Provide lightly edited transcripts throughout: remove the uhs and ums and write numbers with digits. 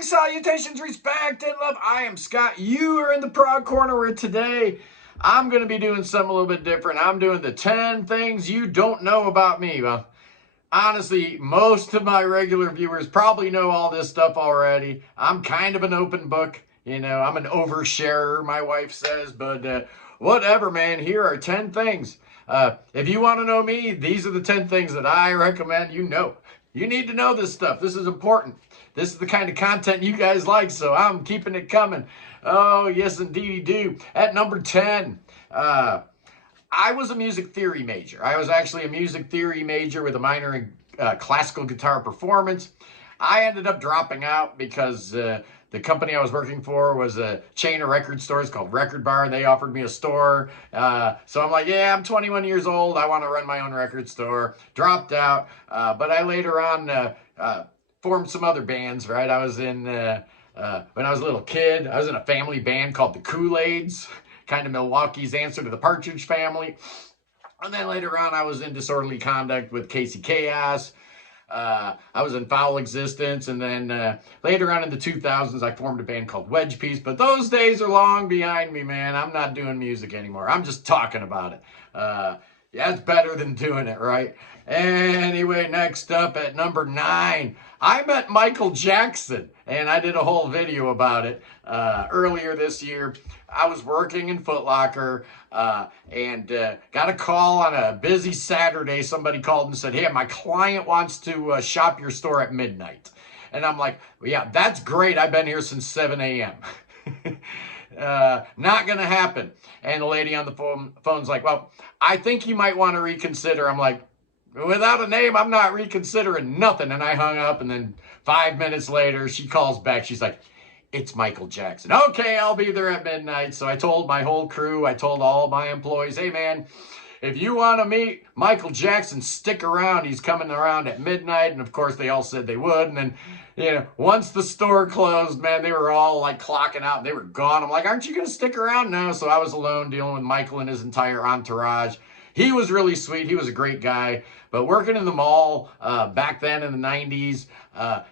Greetings, salutations, respect, and love. I am Scott. You are in the Proud Corner where today I'm going to be doing something a little bit different. I'm doing the 10 things you don't know about me. Well, honestly, most of my regular viewers probably know all this stuff already. I'm kind of an open book. I'm an oversharer, my wife says, but whatever, man. Here are 10 things. If you want to know me, these are the 10 things that I recommend you know. You need to know this stuff. This is important. This is the kind of content you guys like, so I'm keeping it coming. Oh, yes, indeed, do. At number 10, I was a music theory major. I was actually a music theory major with a minor in classical guitar performance. I ended up dropping out because the company I was working for was a chain of record stores called Record Bar. They offered me a store. So I'm like, yeah, I'm 21 years old. I want to run my own record store. Dropped out. But I later on formed some other bands, right? I was in, when I was a little kid, I was in a family band called the Kool-Aids, kind of Milwaukee's answer to the Partridge Family. And then later on, I was in Disorderly Conduct with Casey Chaos. I was in Foul Existence, and then later on in the 2000s, I formed a band called Wedge Piece, but those days are long behind me, man. I'm not doing music anymore. I'm just talking about it. Yeah, it's better than doing it, right? Anyway, next up at number 9, I met Michael Jackson, and I did a whole video about it earlier this year. I was working in Foot Locker and got a call on a busy Saturday. Somebody called and said, hey, my client wants to shop your store at midnight. And I'm like, well, yeah, that's great. I've been here since 7 a.m. Not going to happen. And the lady on the phone's like, well, I think you might want to reconsider. I'm like, without a name, I'm not reconsidering nothing. And I hung up, and then 5 minutes later, she calls back. She's like, it's Michael Jackson. Okay, I'll be there at midnight. So I told my whole crew, I told all my employees, hey, man, if you want to meet Michael Jackson, stick around. He's coming around at midnight. And, of course, they all said they would. And then, once the store closed, man, they were all, like, clocking out. And they were gone. I'm like, aren't you going to stick around? No. So I was alone dealing with Michael and his entire entourage. He was really sweet. He was a great guy. But working in the mall back then in the 90s,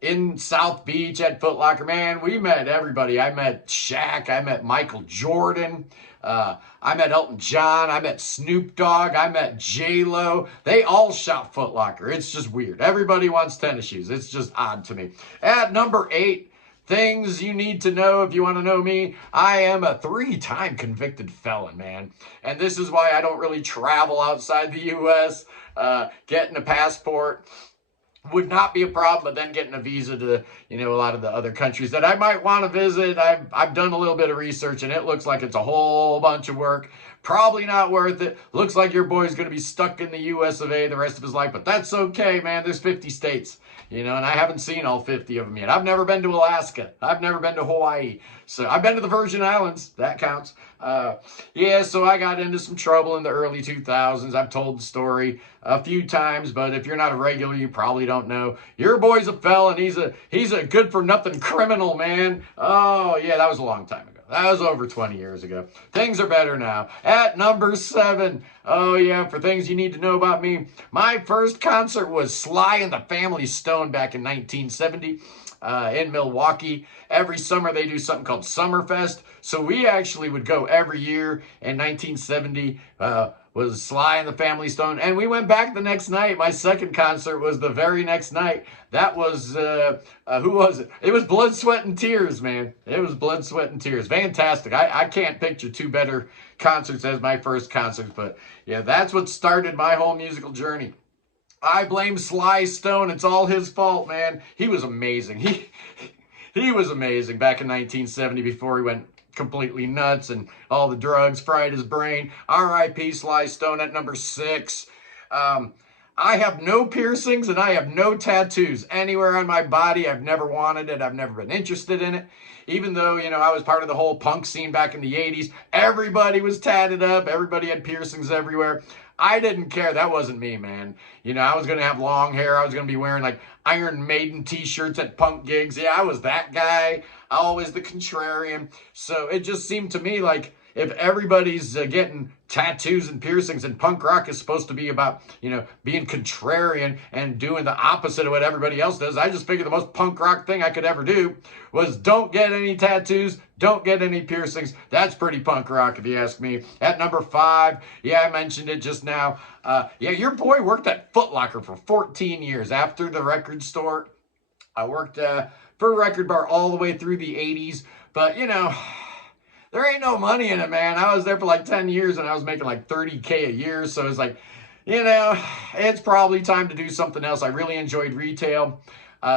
in South Beach at Foot Locker, man, we met everybody. I met Shaq. I met Michael Jordan. I met Elton John. I met Snoop Dogg. I met J-Lo. They all shop Foot Locker. It's just weird. Everybody wants tennis shoes. It's just odd to me. At number 8, things you need to know if you want to know me. I am a 3-time convicted felon, man. And this is why I don't really travel outside the U.S. Getting a passport would not be a problem, but then getting a visa to, a lot of the other countries that I might want to visit. I've done a little bit of research, and it looks like it's a whole bunch of work. Probably not worth it. Looks like your boy's going to be stuck in the U.S. of A. the rest of his life, but that's okay, man. There's 50 states, and I haven't seen all 50 of them yet. I've never been to Alaska. I've never been to Hawaii. So I've been to the Virgin Islands. That counts. So I got into some trouble in the early 2000s. I've told the story a few times, but if you're not a regular, you probably don't know. Your boy's a felon. He's a good-for-nothing criminal, man. Oh, yeah, that was a long time ago. That was over 20 years ago. Things are better now. At number 7, oh yeah, for things you need to know about me, my first concert was Sly and the Family Stone back in 1970 in Milwaukee. Every summer they do something called Summerfest. So we actually would go every year. In 1970 was Sly and the Family Stone. And we went back the next night. My second concert was the very next night. That was, who was it? It was Blood, Sweat, and Tears, man. It was Blood, Sweat, and Tears. Fantastic. I can't picture 2 better concerts as my first concerts. But, yeah, that's what started my whole musical journey. I blame Sly Stone. It's all his fault, man. He was amazing. He was amazing back in 1970 before he went completely nuts and all the drugs fried his brain. R.I.P. Sly Stone. At number 6. I have no piercings and I have no tattoos anywhere on my body. I've never wanted it. I've never been interested in it. Even though, I was part of the whole punk scene back in the 80s. Everybody was tatted up. Everybody had piercings everywhere. I didn't care. That wasn't me, man. I was going to have long hair. I was going to be wearing like Iron Maiden t-shirts at punk gigs. Yeah, I was that guy. Always the contrarian. So it just seemed to me like, if everybody's getting tattoos and piercings, and punk rock is supposed to be about, being contrarian and doing the opposite of what everybody else does, I just figured the most punk rock thing I could ever do was don't get any tattoos, don't get any piercings. That's pretty punk rock if you ask me. At number 5, yeah, I mentioned it just now. Yeah, your boy worked at Foot Locker for 14 years. After the record store, I worked for a record bar all the way through the 80s. But, there ain't no money in it, man. I was there for like 10 years and I was making like $30K a year. So it's like, it's probably time to do something else. I really enjoyed retail.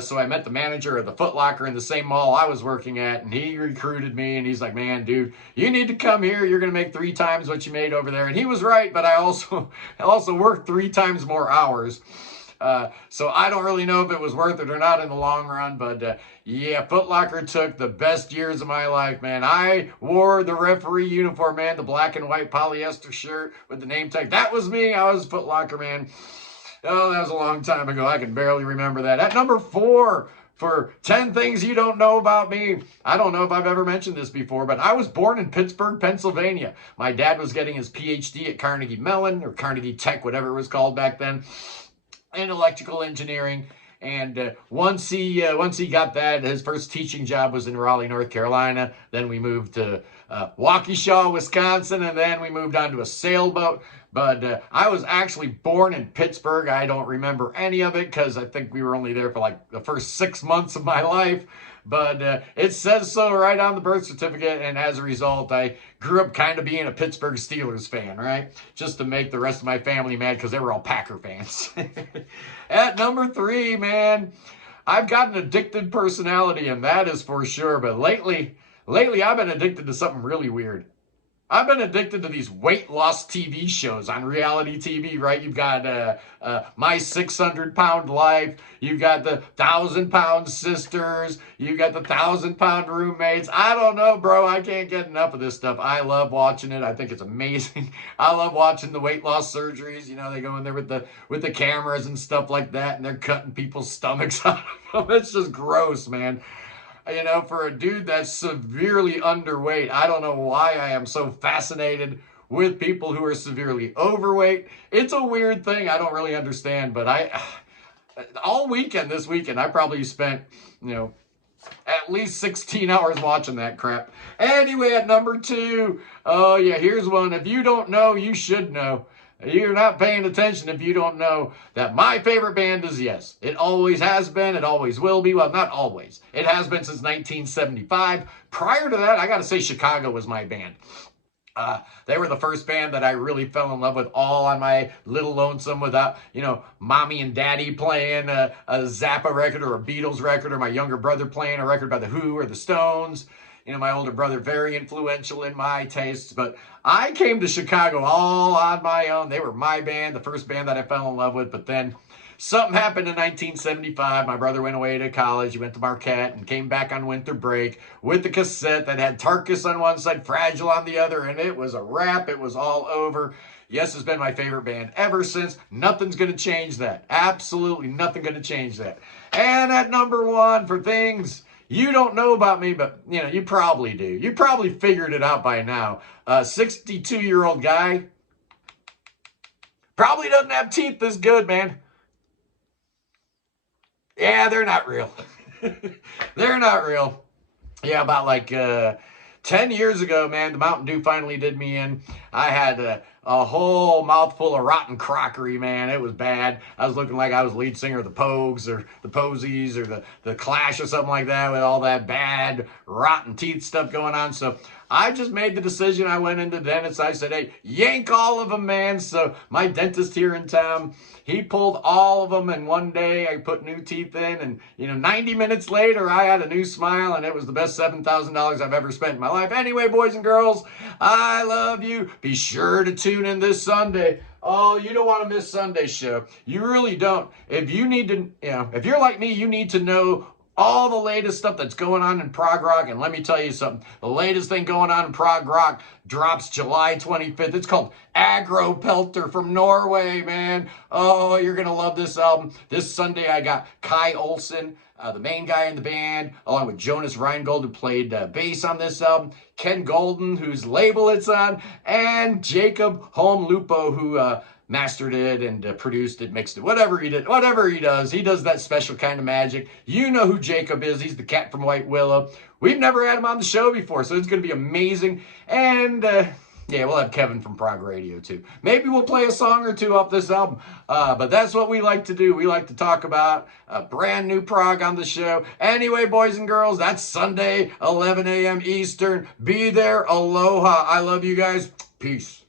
So I met the manager of the Foot Locker in the same mall I was working at, and he recruited me, and he's like, man, dude, you need to come here. You're going to make 3 times what you made over there. And he was right, but I also worked 3 times more hours. So I don't really know if it was worth it or not in the long run, but yeah, Foot Locker took the best years of my life, man. I wore the referee uniform, man, the black and white polyester shirt with the name tag. That was me. I was Foot Locker, man. Oh, that was a long time ago. I can barely remember that. At number 4, for 10 things you don't know about me. I don't know if I've ever mentioned this before, but I was born in Pittsburgh, Pennsylvania. My dad was getting his PhD at Carnegie Mellon, or Carnegie Tech, whatever it was called back then, in electrical engineering. And once he got that, his first teaching job was in Raleigh, North Carolina. Then we moved to Waukesha, Wisconsin, and then we moved on to a sailboat. But I was actually born in Pittsburgh. I don't remember any of it because I think we were only there for like the first 6 months of my life. But it says so right on the birth certificate, and as a result, I grew up kind of being a Pittsburgh Steelers fan, right? Just to make the rest of my family mad because they were all Packer fans. At number 3, man, I've got an addicted personality, and that is for sure. But lately I've been addicted to something really weird. I've been addicted to these weight loss TV shows on reality TV, right? You've got My 600-Pound Life. You've got the 1,000-Pound Sisters. You've got the 1,000-Pound Roommates. I don't know, bro. I can't get enough of this stuff. I love watching it. I think it's amazing. I love watching the weight loss surgeries. They go in there with the cameras and stuff like that, and they're cutting people's stomachs out of them. It's just gross, man. For a dude that's severely underweight, I don't know why I am so fascinated with people who are severely overweight. It's a weird thing. I don't really understand, but this weekend, I probably spent, at least 16 hours watching that crap. Anyway, at number 2, oh yeah, here's one. If you don't know, you should know. You're not paying attention if you don't know that my favorite band is Yes. It always has been. It always will be. Well, not always. It has been since 1975. Prior to that, I got to say Chicago was my band. They were the first band that I really fell in love with, all on my little lonesome without, mommy and daddy playing a Zappa record or a Beatles record, or my younger brother playing a record by The Who or the Stones. My older brother, very influential in my tastes. But I came to Chicago all on my own. They were my band, the first band that I fell in love with. But then something happened in 1975. My brother went away to college. He went to Marquette and came back on winter break with the cassette that had Tarkus on one side, Fragile on the other. And it was a wrap. It was all over. Yes has been my favorite band ever since. Nothing's going to change that. Absolutely nothing going to change that. And at number 1, for things you don't know about me, but, you probably do. You probably figured it out by now. A 62-year-old guy probably doesn't have teeth this good, man. Yeah, they're not real. They're not real. Yeah, about like 10 years ago, man, the Mountain Dew finally did me in. I had a whole mouthful of rotten crockery, man. It was bad. I was looking like I was lead singer of the Pogues or the Posies or the Clash or something like that, with all that bad, rotten teeth stuff going on. So I just made the decision. I went into the dentist. I said, hey, yank all of them, man. So my dentist here in town, he pulled all of them in one day. I put new teeth in, and 90 minutes later, I had a new smile, and it was the best $7,000 I've ever spent in my life. Anyway, boys and girls, I love you. Be sure to tune in this Sunday. Oh, you don't want to miss Sunday's show. You really don't. If you need to, if you're like me, you need to know all the latest stuff that's going on in prog rock. And let me tell you something. The latest thing going on in prog rock drops July 25th. It's called Aggro Pelter from Norway, man. Oh, you're going to love this album. This Sunday, I got Kai Olsen, the main guy in the band, along with Jonas Reingold, who played bass on this album, Ken Golden, whose label it's on, and Jacob Holm-Lupo, who mastered it and produced it, mixed it, whatever he did, whatever he does that special kind of magic. You know who Jacob is. He's the cat from White Willow. We've never had him on the show before, so it's going to be amazing. And yeah, we'll have Kevin from Prog Radio too. Maybe we'll play a song or two off this album. But that's what we like to do. We like to talk about a brand new prog on the show. Anyway, boys and girls, that's Sunday, 11 a.m. Eastern. Be there. Aloha. I love you guys. Peace.